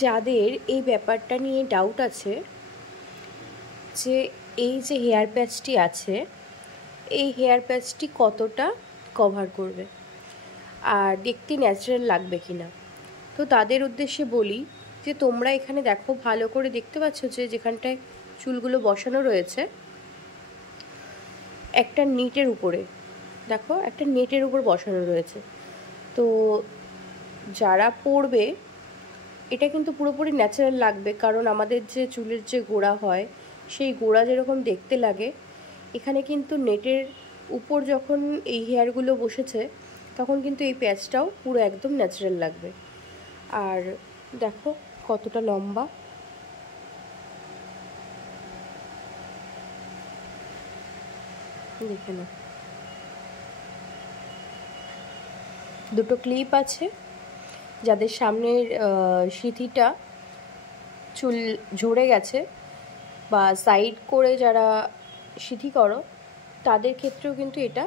যাদের এই ব্যাপারটা নিয়ে ডাউট আছে যে এই যে হেয়ার প্যাচটি আছে, এই হেয়ার প্যাচটি কতটা কভার করবে আর দেখতে ন্যাচারাল লাগবে কি না, তো তাদের উদ্দেশ্যে বলি যে তোমরা এখানে দেখো, ভালো করে দেখতে পাচ্ছ যে যেখানটায় চুলগুলো বসানো রয়েছে একটা নেটের উপরে, দেখো একটা নেটের উপর বসানো রয়েছে। তো যারা পরবে এটা কিন্তু পুরোপুরি ন্যাচারাল লাগবে, কারণ আমাদের যে চুলের যে গোড়া হয় সেই গোড়া যেরকম দেখতে লাগে, এখানে কিন্তু নেটের উপর যখন এই হেয়ারগুলো বসেছে তখন কিন্তু এই প্যাচটাও পুরো একদম ন্যাচারাল লাগবে। আর দেখো কতটা লম্বা, দেখে নাও। দুটো ক্লিপ আছে, যাদের সামনের সিঁথিটা চুল ঝরে গেছে বা সাইড করে যারা সিঁথি করো তাদের ক্ষেত্রেও কিন্তু এটা